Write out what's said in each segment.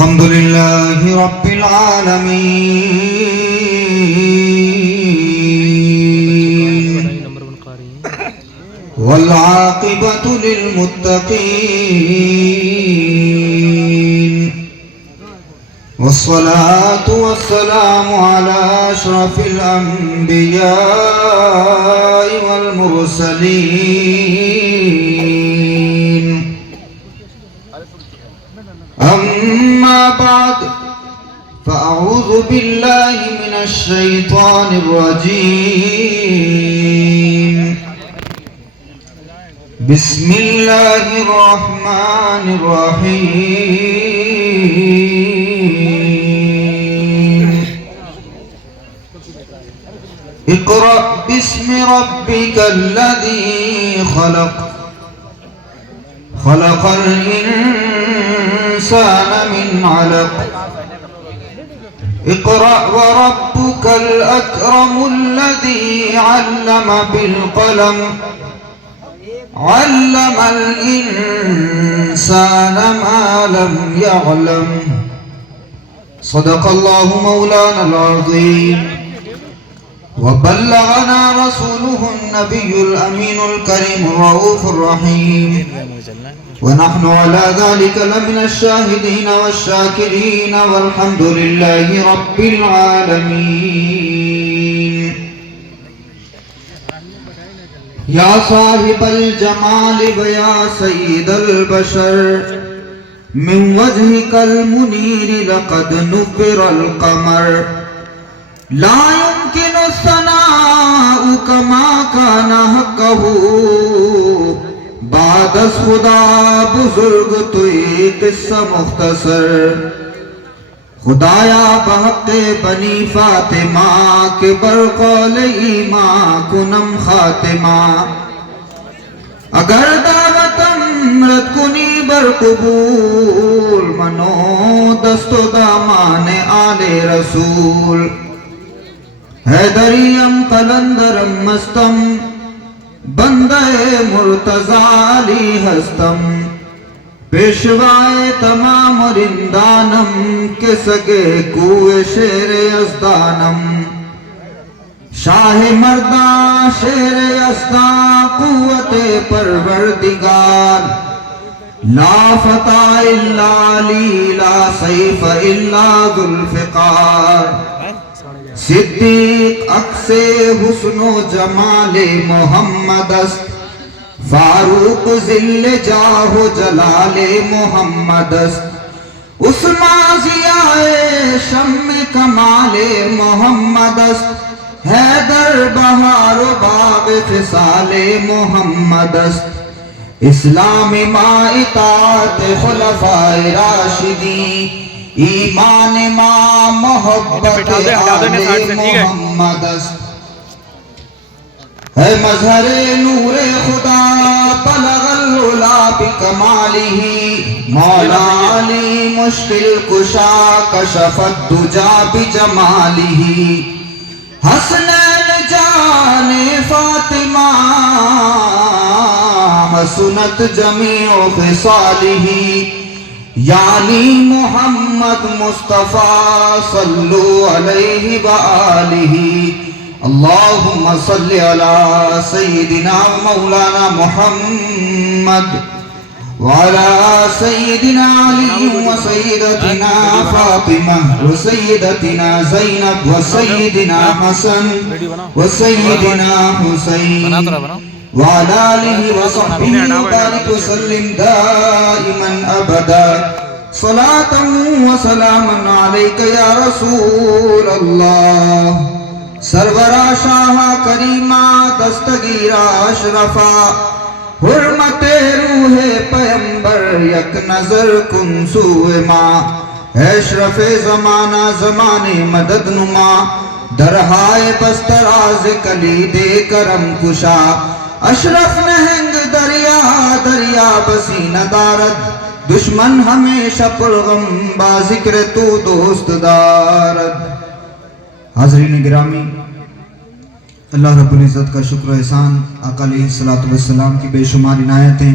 الحمد لله رب العالمين والعاقبة للمتقين والصلاة والسلام على أشرف الأنبياء والمرسلين أما بعد فأعوذ بالله من الشيطان الرجيم بسم الله الرحمن الرحيم اقرأ باسم ربك الذي خلق خلق الإنسان من علق اقرأ وربك الأكرم الذي علم بالقلم علم الإنسان ما لم يعلم صدق الله مولانا العظيم وبلغنا رسوله النبي الأمين الكريم الرؤوف الرحيم ونحن على ذلك لمن الشاهدين والشاكرين والحمد لله رب العالمين يا صاحب الجمال ويا سيد البشر من وجهك المنير لقد نبر القمر لا يمكن الثناء كما كان حقه بعد از خدا بزرگ تو ایک قصہ مختصر خدایا بحق بنی فاطمہ کے برقول ایمان کنم خاتمہ اگر دعوتم رد کنی بر قبول منو دست و دامان آل رسول حیدریم قلندرم مستم بندہ مرتضی علی ہستم پیشوائے تمام رندانم کے سگے کوئے شیر ازدانم شاہ مردان شیر ازدان قوت پروردگار لا فتح الا علی لا سیف الا ذو الفقار صدیق عکس حسن و جمال محمد است فاروق ذل جاہ و جلال محمد است عثمان ضیاء شم کمال محمد است حیدر بہار و باغ خصال محمد است اسلام ما اطاعت خلفاء راشدین ایمان ما محبت آل محمد است ہے مظہر نور خدا بلغ العلا بکمالہ مولا علی مشکل کشا کشف الدجا بجمالہ حسنین جان فاطمہ حسنت جمیع خصالہ یعنی محمد مصطفیٰ صلو علیہ وآلہ اللہم صلی علی سیدنا مولانا محمد وعلى سیدنا علی وسیدتنا فاطمہ وسیدتنا زینب وسیدنا حسن وسیدنا حسین وعلى آله وصحبه وبارك وسلم دائما أبدا صلاة وسلاما عليك يا رسول الله سرورا شاہ کریمہ دستگیرہ اشرفا حرمت روح پیمبر یک نظر کن سوئے ماں اشرف زمانہ زمان مدد نما درہائے بستراز کلید کرم کشا اشرف نہنگ دریا دریا بسی ندارد دشمن ہمیشہ پرغم با ذکر تو دوست دارد حاضرین گرامی اللہ رب العزت کا شکر و احسان آقا علیہ الصلوۃ والسلام کی بے شمار عنایتیں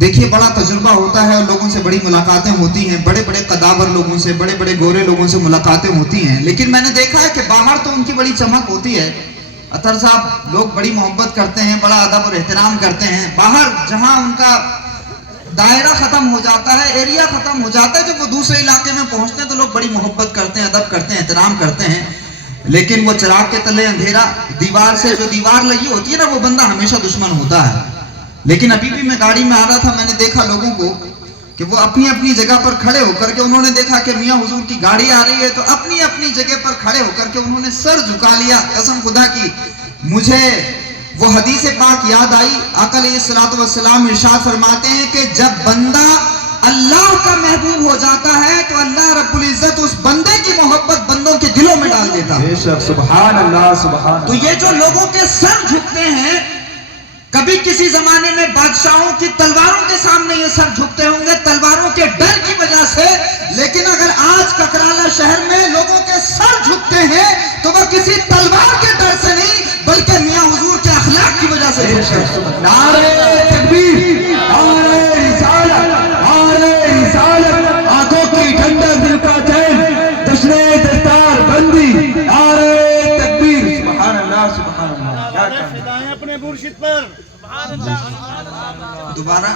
دیکھیے بڑا تجربہ ہوتا ہے اور لوگوں سے بڑی ملاقاتیں ہوتی ہیں, بڑے بڑے قداور لوگوں سے, بڑے بڑے گورے لوگوں سے ملاقاتیں ہوتی ہیں, لیکن میں نے دیکھا ہے کہ باہر تو ان کی بڑی چمک ہوتی ہے. اطہر صاحب لوگ بڑی محبت کرتے ہیں, بڑا ادب اور احترام کرتے ہیں. باہر جہاں ان کا دائرہ ختم ہو جاتا ہے, ایریا ختم ہو جاتا ہے, جب وہ دوسرے علاقے میں پہنچتے ہیں تو لوگ بڑی محبت کرتے ہیں, ادب کرتے ہیں, احترام کرتے ہیں. لیکن وہ چراغ کے تلے اندھیرا, دیوار سے جو دیوار لگی ہوتی ہے نا, وہ بندہ ہمیشہ دشمن ہوتا ہے. لیکن ابھی بھی میں گاڑی میں آ رہا تھا, میں نے دیکھا لوگوں کو کہ وہ اپنی اپنی جگہ پر کھڑے ہو کر کے, انہوں نے دیکھا کہ میاں حضور کی گاڑی آ رہی ہے تو اپنی اپنی جگہ پر کھڑے ہو کر کے انہوں نے سر جھکا لیا. قسم خدا کی مجھے وہ حدیث پاک یاد آئی. آقا علیہ الصلوۃ والسلام ارشاد فرماتے ہیں کہ جب بندہ اللہ کا محبوب ہو جاتا ہے تو اللہ رب العزت اس بندے کی محبت بندوں کے دلوں میں ڈال دیتا ہے. سبحان اللہ, سبحان. تو یہ جو لوگوں کے سر جھکتے ہیں, کبھی کسی زمانے میں بادشاہوں کی تلواروں کے سامنے یہ سر جھکتے ہوں گے, تلواروں کے ڈر کی وجہ سے, لیکن اگر آج ککرالہ شہر میں لوگوں کے سر جھکتے ہیں تو وہ کسی تلوار کے ڈر سے نہیں بلکہ میاں حضور کے اخلاق کی وجہ سے جھکتے ہیں. نعرہ تکبیر, نعرہ رسالت, نعرہ رسالت, آنکھوں کی ٹھنڈک دل کا چین, جشن دستار بندی, نعرہ تکبیر. سبحان اللہ, سبحان اللہ. کیا کہنا اپنے مرشد پر دوبارہ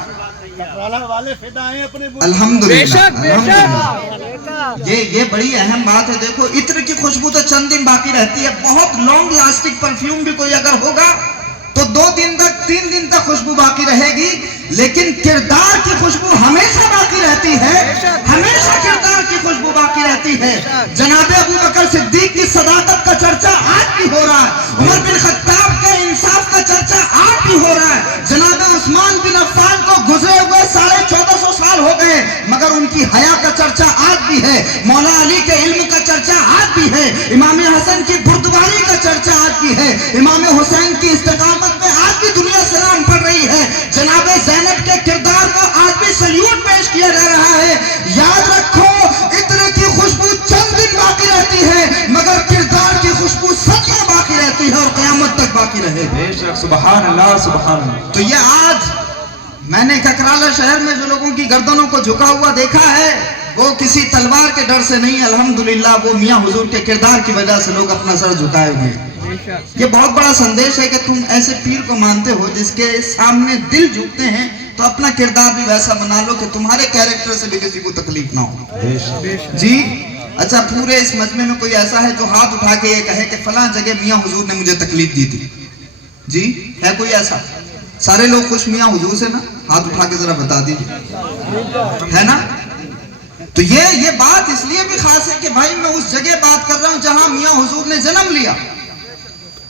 والے فدا ہیں اپنے الحمدللہ. یہ بڑی اہم بات ہے. دیکھو عطر کی خوشبو تو چند دن باقی رہتی ہے, بہت لانگ لاسٹنگ پرفیوم بھی کوئی اگر ہوگا تو 2 دن تک 3 دن تک خوشبو باقی رہے گی, لیکن کردار کی خوشبو ہمیشہ باقی رہتی ہے, ہمیشہ کردار کی خوشبو باقی رہتی ہے. جناب ابو بکر صدیق کی صداقت کا چرچا آج بھی ہو رہا ہے, عمر بن خطاب کے انصاف کا چرچا آج بھی ہو رہا ہے, جناب عثمان بن عفان کو گزرے ہوئے 1450 سال ہو گئے مگر ان کی حیا کا چرچا آج بھی ہے, مولا علی کے علم کا چرچا آج بھی ہے, امام حسن کی بردباری کا چرچا آج بھی ہے, امام حسین کی استقامت میں آج بھی دنیا سلام پڑھ رہی ہے, جناب زینب کے کردار کو آج بھی سلیوٹ پیش کیا جا رہا ہے. یاد رکھو عطر کی خوشبو چند دن باقی رہتی ہے مگر کردار کی خوشبو صدیوں باقی رہتی ہے اور قیامت تک باقی رہے گی. سبحان اللہ, سبحان اللہ. تو یہ آج میں نے ککرالہ شہر میں جو لوگوں کی گردنوں کو جھکا ہوا دیکھا ہے وہ کسی تلوار کے ڈر سے نہیں, الحمدللہ وہ میاں حضور کے کردار کی وجہ سے لوگ اپنا سر جھکائے ہوئے ہیں. یہ بہت بڑا سندیش ہے کہ تم ایسے پیر کو مانتے ہو جس کے سامنے دل جھکتے ہیں تو اپنا کردار بھی ویسا بنا لو کہ تمہارے کیریکٹر سے بھی کسی کو تکلیف نہ ہو. جی اچھا, پورے اس مجمع میں کوئی ایسا ہے جو ہاتھ اٹھا کے یہ کہے کہ فلاں جگہ میاں حضور نے مجھے تکلیف دی تھی؟ جی ہے کوئی ایسا؟ سارے لوگ خوش میاں حضور سے نا؟ ہاتھ اٹھا کے ذرا بتا دیجیے, ہے نا؟ تو یہ بات اس لیے بھی خاص ہے کہ بھائی میں اس جگہ بات کر رہا ہوں جہاں میاں حضور نے جنم لیا.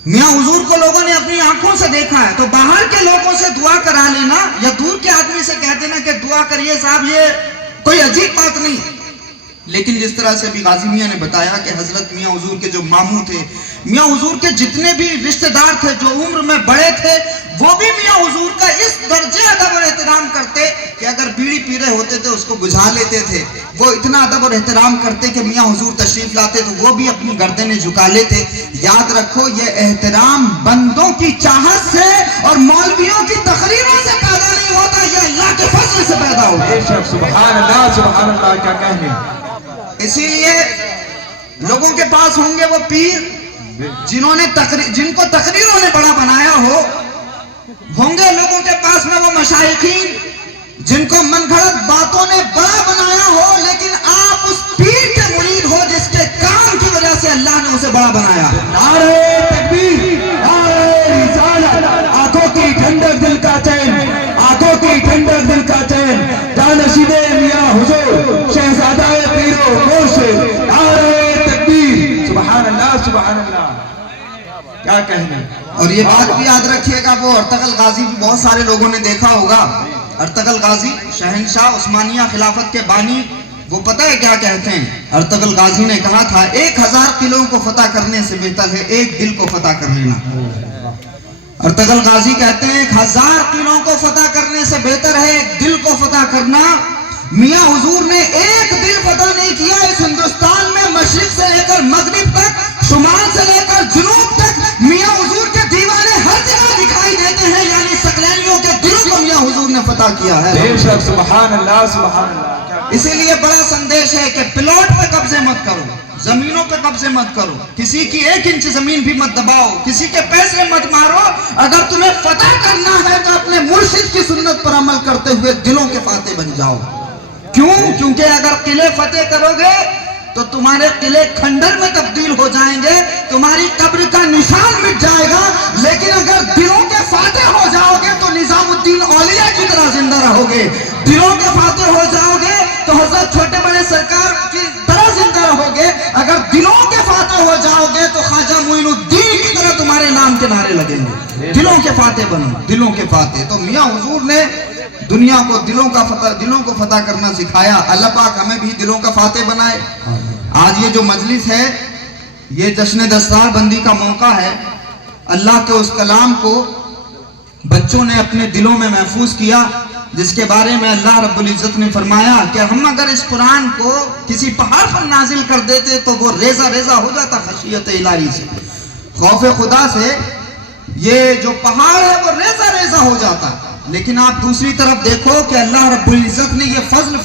میاں حضور کو لوگوں نے اپنی آنکھوں سے دیکھا ہے, تو باہر کے لوگوں سے دعا کرا لینا یا دور کے آدمی سے کہہ دینا کہ دعا کریے صاحب, یہ کوئی عجیب بات نہیں. لیکن جس طرح سے ابھی غازی میاں نے بتایا کہ حضرت میاں حضور کے جو ماموں تھے, میاں حضور کے جتنے بھی رشتہ دار تھے جو عمر میں بڑے تھے, وہ بھی میاں حضور کا اس درجے ادب اور احترام کرتے کہ اگر بیڑی پی رہے ہوتے تھے اس کو بجھا لیتے تھے. وہ اتنا ادب اور احترام کرتے کہ میاں حضور تشریف لاتے تو وہ بھی اپنی گردنیں جھکا لیتے. یاد رکھو یہ احترام بندوں کی چاہت سے اور مولویوں کی تقریروں سے پیدا نہیں ہوتا, یہ اللہ کے فضل سے پیدا ہوتا ہے. سبحان اللہ, سبحان اللہ. کیا کہنے. اسی لیے لوگوں کے پاس ہوں گے وہ پیر جن کو تقریروں نے بڑا بنایا ہوں گے لوگوں کے پاس میں وہ مشائخین جن کو من گھڑت باتوں نے بڑا بنایا ہو, لیکن آپ اس پیر کے مرید ہو جس کے کام کی وجہ سے اللہ نے اسے بڑا بنایا. نعرہ تکبیر, نعرہ رسالت, آنکھوں کی ٹھنڈک دل کا چین, آنکھوں کی ٹھنڈک دل کا چین, جانشین میاں حضور شہزادہ پیر و مرشد, نعرہ تکبیر. سبحان اللہ, سبحان اللہ. کیا کہنے. اور یہ بات بھی یاد رکھیے گا, وہ ارطغرل غازی بھی بہت سارے لوگوں نے دیکھا ہوگا. ارطغرل غازی شہنشاہ عثمانیہ خلافت کے بانی, وہ پتہ ہے کیا کہتے ہیں؟ ارطغرل غازی نے کہا تھا 1000 قلعوں کو فتح کرنے سے بہتر ہے ایک دل کو فتح کر لینا. ارطغرل غازی کہتے ہیں 1000 قلعوں کو فتح کرنے سے بہتر ہے ایک دل کو فتح کرنا. میاں حضور نے ایک دل فتح نہیں کیا اس ہندوستان میں, مشرق سے لے کر مغرب تک, شمال سے لے کر جنوب تک میاں حضور کے دیوانے ہر جگہ دکھائی دیتے ہیں, یعنی ثقلینیوں کے دلوں کو میاں حضور نے فتح عطا کیا ہے. بے شک سبحان اللہ سبحان اللہ. کیا اسی لیے بڑا سندیش ہے کہ پلاٹ پہ قبضے مت کرو, زمینوں پہ قبضے مت کرو, کسی کی 1 انچ زمین بھی مت دباؤ, کسی کے پیسے مت مارو. اگر تمہیں فتح کرنا ہے تو اپنے مرشد کی سنت پر عمل کرتے ہوئے دلوں کے فاتح بن جاؤ. کیوں؟ کیونکہ اگر قلعے فتح کرو گے تو تمہارے قلعے کھنڈر میں تبدیل ہو جائیں گے, تمہاری قبر کا نشان مٹ جائے گا. لیکن اگر دلوں کے فاتح ہو جاؤ گے تو نظام الدین اولیاء کی طرح زندہ رہو گے. دلوں کے فاتح ہو جاؤ گے تو حضرت چھوٹے بڑے سرکار کی طرح زندہ رہو گے. اگر دلوں کے فاتح ہو جاؤ گے تو خواجہ معین الدین کی طرح تمہارے نام کے نعرے لگیں گے. دلوں کے فاتح بنو, دلوں کے فاتح. تو میاں حضور نے دنیا کو دلوں کو فتح کرنا سکھایا. اللہ پاک ہمیں بھی دلوں کا فاتح بنائے. آج یہ جو مجلس ہے یہ جشن دستار بندی کا موقع ہے. اللہ کے اس کلام کو بچوں نے اپنے دلوں میں محفوظ کیا, جس کے بارے میں اللہ رب العزت نے فرمایا کہ ہم اگر اس قرآن کو کسی پہاڑ پر نازل کر دیتے تو وہ ریزہ ریزہ ہو جاتا خشیت الہی سے, خوف خدا سے. یہ جو پہاڑ ہے وہ ریزہ ریزہ ہو جاتا. لیکن آپ دوسری طرف دیکھو کہ اللہ رب العزت نے یہ فضل